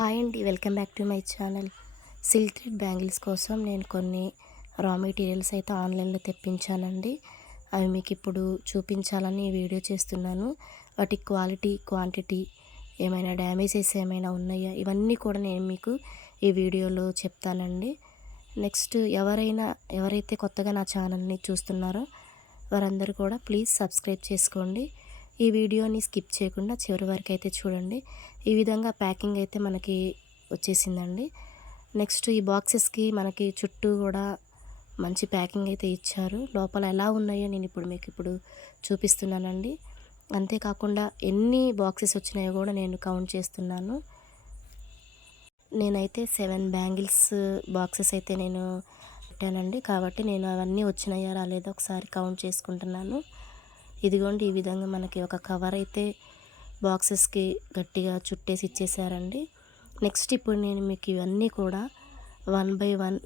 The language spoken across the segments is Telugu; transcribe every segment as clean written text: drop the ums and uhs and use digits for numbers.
హాయ్ అండి, welcome back to my channel. Silk thread bangles కోసం నేను కొన్ని రా మెటీరియల్స్ అయితే ఆన్లైన్లో తెప్పించానండి. అవి మీకు ఇప్పుడు చూపించాలని వీడియో చేస్తున్నాను. వాటి క్వాలిటీ, క్వాంటిటీ, ఏమైనా డ్యామేజెస్ ఏమైనా ఉన్నాయా, ఇవన్నీ కూడా నేను మీకు ఈ వీడియోలో చెప్తానండి. నెక్స్ట్ ఎవరైతే కొత్తగా నా ఛానల్ని చూస్తున్నారో వారందరూ కూడా ప్లీజ్ సబ్స్క్రైబ్ చేసుకోండి. ఈ వీడియోని స్కిప్ చేయకుండా చివరి వరకు అయితే చూడండి. ఈ విధంగా ప్యాకింగ్ అయితే మనకి వచ్చేసిందండి. నెక్స్ట్ ఈ బాక్సెస్కి మనకి చుట్టూ కూడా మంచి ప్యాకింగ్ అయితే ఇచ్చారు. లోపల ఎలా ఉన్నాయో నేను మీకు చూపిస్తున్నానండి. అంతేకాకుండా ఎన్ని బాక్సెస్ వచ్చినాయో కూడా నేను కౌంట్ చేస్తున్నాను. నేనైతే 7 బ్యాంగిల్స్ బాక్సెస్ అయితే నేను పెట్టానండి. కాబట్టి నేను అవన్నీ వచ్చినాయా రాలేదో ఒకసారి కౌంట్ చేసుకుంటున్నాను. ఇదిగోండి, ఈ విధంగా మనకి ఒక కవర్ అయితే బాక్సెస్కి గట్టిగా చుట్టేసి ఇచ్చేసారండి. నెక్స్ట్ ఇప్పుడు నేను మీకు ఇవన్నీ కూడా 1 బై 1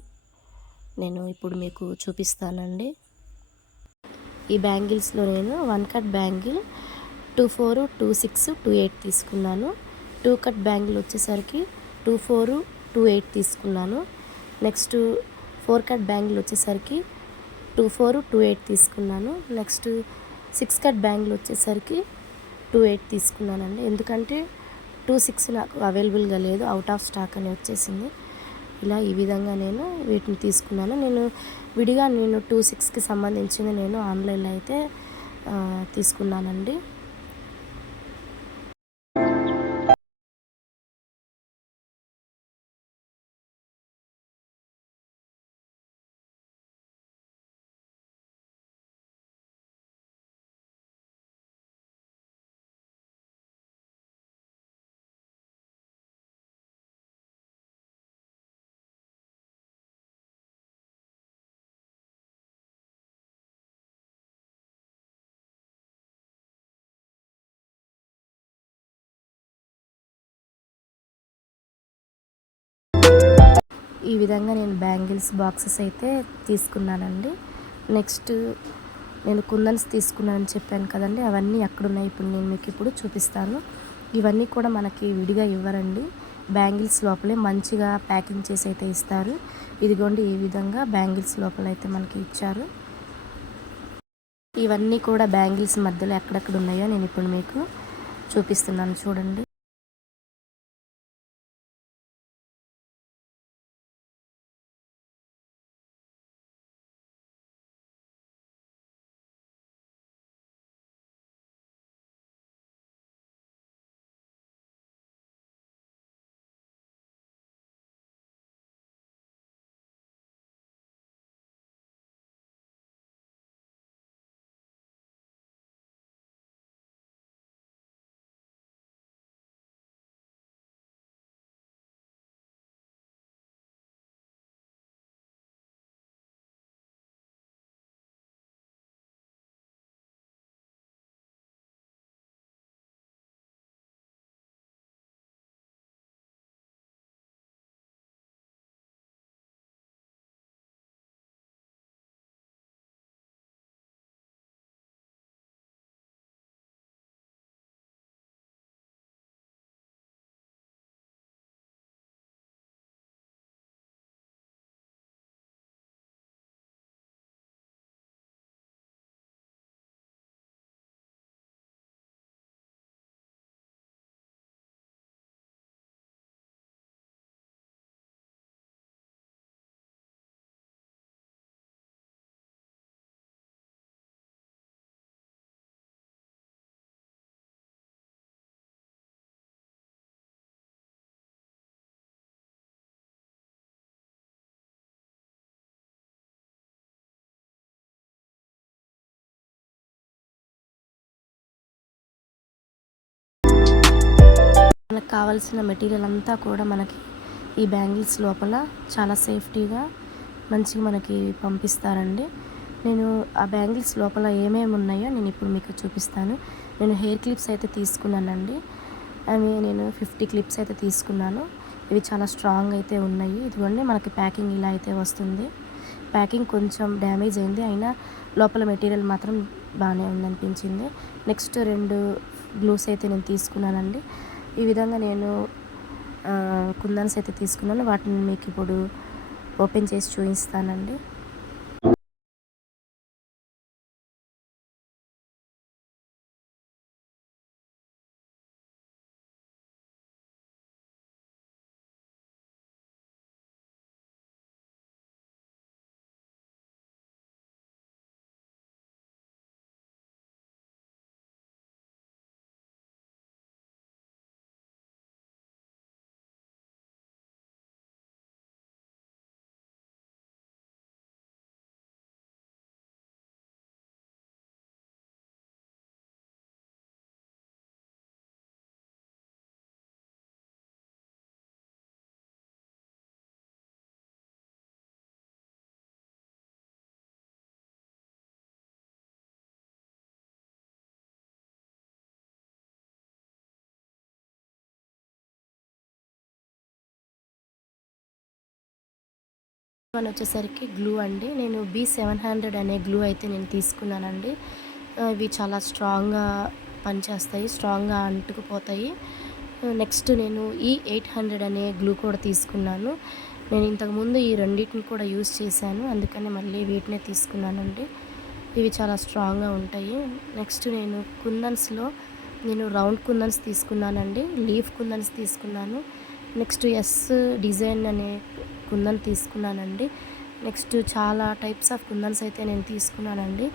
నేను ఇప్పుడు మీకు చూపిస్తానండి. ఈ బ్యాంగిల్స్లో నేను 1 కట్ బ్యాంగిల్ 24, 26, 28 తీసుకున్నాను. 2 కట్ బ్యాంగిల్ వచ్చేసరికి 24, 28 తీసుకున్నాను. నెక్స్ట్ 4 కట్ బ్యాంగిల్ వచ్చేసరికి 24, 28 తీసుకున్నాను. నెక్స్ట్ 6 కట్ బ్యాంగిల్ వచ్చేసరికి 28 తీసుకున్నానండి. ఎందుకంటే 26 నాకు అవైలబుల్గా లేదు, అవుట్ ఆఫ్ స్టాక్ అని వచ్చేసింది. ఇలా ఈ విధంగా నేను వీటిని తీసుకున్నాను. నేను విడిగా 26కి సంబంధించింది నేను ఆన్లైన్లో అయితే తీసుకున్నానండి. ఈ విధంగా నేను బ్యాంగిల్స్ బాక్సెస్ అయితే తీసుకున్నానండి. నెక్స్ట్ నేను కుందన్స్ తీసుకున్నానని చెప్పాను కదండి, అవన్నీ ఎక్కడున్నాయి ఇప్పుడు నేను మీకు చూపిస్తాను. ఇవన్నీ కూడా మనకి విడిగా ఇవ్వరండి, బ్యాంగిల్స్ లోపలే మంచిగా ప్యాకింగ్ చేసి అయితే ఇస్తారు. ఇదిగోండి, ఈ విధంగా బ్యాంగిల్స్ లోపల అయితే మనకి ఇచ్చారు. ఇవన్నీ కూడా బ్యాంగిల్స్ మధ్యలో ఎక్కడెక్కడ ఉన్నాయో నేను ఇప్పుడు మీకు చూపిస్తున్నాను, చూడండి. మనకు కావాల్సిన మెటీరియల్ అంతా కూడా మనకి ఈ బ్యాంగిల్స్ లోపల చాలా సేఫ్టీగా మంచిగా మనకి పంపిస్తారండి. నేను ఆ బ్యాంగిల్స్ లోపల ఏమేమి ఉన్నాయో నేను ఇప్పుడు మీకు చూపిస్తాను. నేను హెయిర్ క్లిప్స్ అయితే తీసుకున్నానండి. అవి నేను 50 క్లిప్స్ అయితే తీసుకున్నాను. ఇవి చాలా స్ట్రాంగ్ అయితే ఉన్నాయి. ఇదిగోండి, మనకి ప్యాకింగ్ ఇలా అయితే వస్తుంది. ప్యాకింగ్ కొంచెం డ్యామేజ్ అయింది, అయినా లోపల మెటీరియల్ మాత్రం బాగానే ఉందనిపించింది. నెక్స్ట్ 2 గ్లూస్ అయితే నేను తీసుకున్నానండి. ఈ విధంగా నేను కుందన్స్ అయితే తీసుకున్నాను. వాటిని మీకు ఇప్పుడు ఓపెన్ చేసి చూపిస్తానండి. వన్ వచ్చేసరికి గ్లూ అండి. నేను B700 అనే గ్లూ అయితే నేను తీసుకున్నానండి. ఇవి చాలా స్ట్రాంగ్గా పనిచేస్తాయి, స్ట్రాంగ్గా అంటుకుపోతాయి. నెక్స్ట్ నేను E800 అనే గ్లూ కూడా తీసుకున్నాను. నేను ఇంతకుముందు ఈ రెండింటిని కూడా యూస్ చేశాను, అందుకని మళ్ళీ వీటినే తీసుకున్నానండి. ఇవి చాలా స్ట్రాంగ్గా ఉంటాయి. నెక్స్ట్ నేను కుందన్స్లో రౌండ్ కుందన్స్ తీసుకున్నానండి, లీఫ్ కుందన్స్ తీసుకున్నాను. నెక్స్ట్ ఎస్ డిజైన్ అనే కుందన్ తీసుకున్నానండి. నెక్స్ట్ చాలా టైప్స్ ఆఫ్ కుందన్స్ అయితే నేను తీసుకున్నానండి.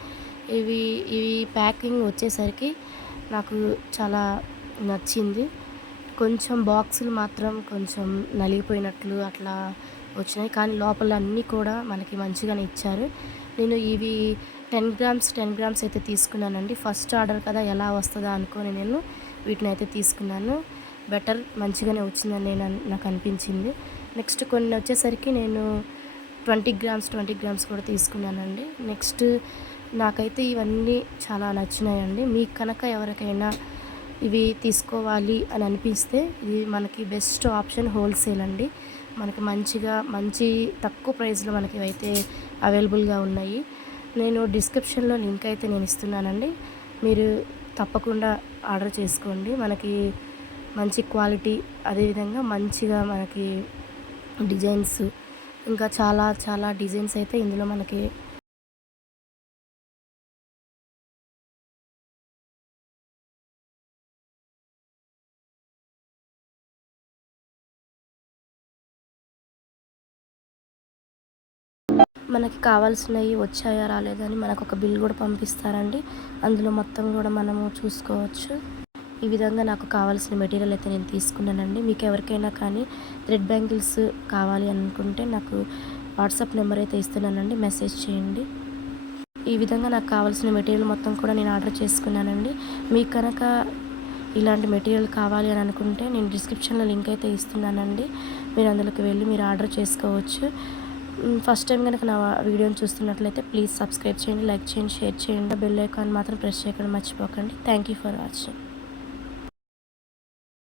ఇవి ప్యాకింగ్ వచ్చేసరికి నాకు చాలా నచ్చింది. కొంచెం బాక్సులు మాత్రం కొంచెం నలిగిపోయినట్లు అట్లా వచ్చినాయి, కానీ లోపల అన్నీ కూడా మనకి మంచిగానే ఇచ్చారు. నేను ఇవి 10 గ్రామ్స్ అయితే తీసుకున్నానండి. ఫస్ట్ ఆర్డర్ కదా, ఎలా వస్తుందా అనుకొని నేను వీటిని అయితే తీసుకున్నాను. బెటర్, మంచిగానే వచ్చిందని నాకు అనిపించింది. నెక్స్ట్ కొన్ని వచ్చేసరికి నేను 20 గ్రామ్స్ కూడా తీసుకున్నానండి. నెక్స్ట్ నాకైతే ఇవన్నీ చాలా నచ్చినాయండి. మీకు కనుక ఎవరికైనా ఇవి తీసుకోవాలి అని అనిపిస్తే ఇది మనకి బెస్ట్ ఆప్షన్ హోల్సేల్ అండి. మనకి మంచి తక్కువ ప్రైస్లో మనకి ఇవైతే అవైలబుల్గా ఉన్నాయి. నేను డిస్క్రిప్షన్లో లింక్ అయితే నేను ఇస్తున్నానండి, మీరు తప్పకుండా ఆర్డర్ చేసుకోండి. మనకి మంచి క్వాలిటీ, అదేవిధంగా మంచిగా మనకి డిజైన్స్, ఇంకా చాలా డిజైన్స్ అయితే ఇందులో మనకి కావాల్సినవి వచ్చాయా రాలేదని మనకు ఒక బిల్ కూడా పంపిస్తారండి. అందులో మొత్తం కూడా మనము చూసుకోవచ్చు. ఈ విధంగా నాకు కావాల్సిన మెటీరియల్ అయితే నేను తీసుకున్నానండి. మీకు ఎవరికైనా కానీ థ్రెడ్ బ్యాంగిల్స్ కావాలి అనుకుంటే నాకు వాట్సాప్ నెంబర్ అయితే ఇస్తున్నానండి, మెసేజ్ చేయండి. ఈ విధంగా నాకు కావాల్సిన మెటీరియల్ మొత్తం కూడా నేను ఆర్డర్ చేసుకున్నానండి. మీకు కనుక ఇలాంటి మెటీరియల్ కావాలి అని అనుకుంటే నేను డిస్క్రిప్షన్లో లింక్ అయితే ఇస్తున్నానండి, మీరు అందులోకి వెళ్ళి మీరు ఆర్డర్ చేసుకోవచ్చు. ఫస్ట్ టైం కనుక నా వీడియోని చూస్తున్నట్లయితే ప్లీజ్ సబ్స్క్రైబ్ చేయండి, లైక్ చేయండి, షేర్ చేయండి. బెల్ ఐకాన్ మాత్రం ప్రెస్ చేయకుండా మర్చిపోకండి. Thank you for watching.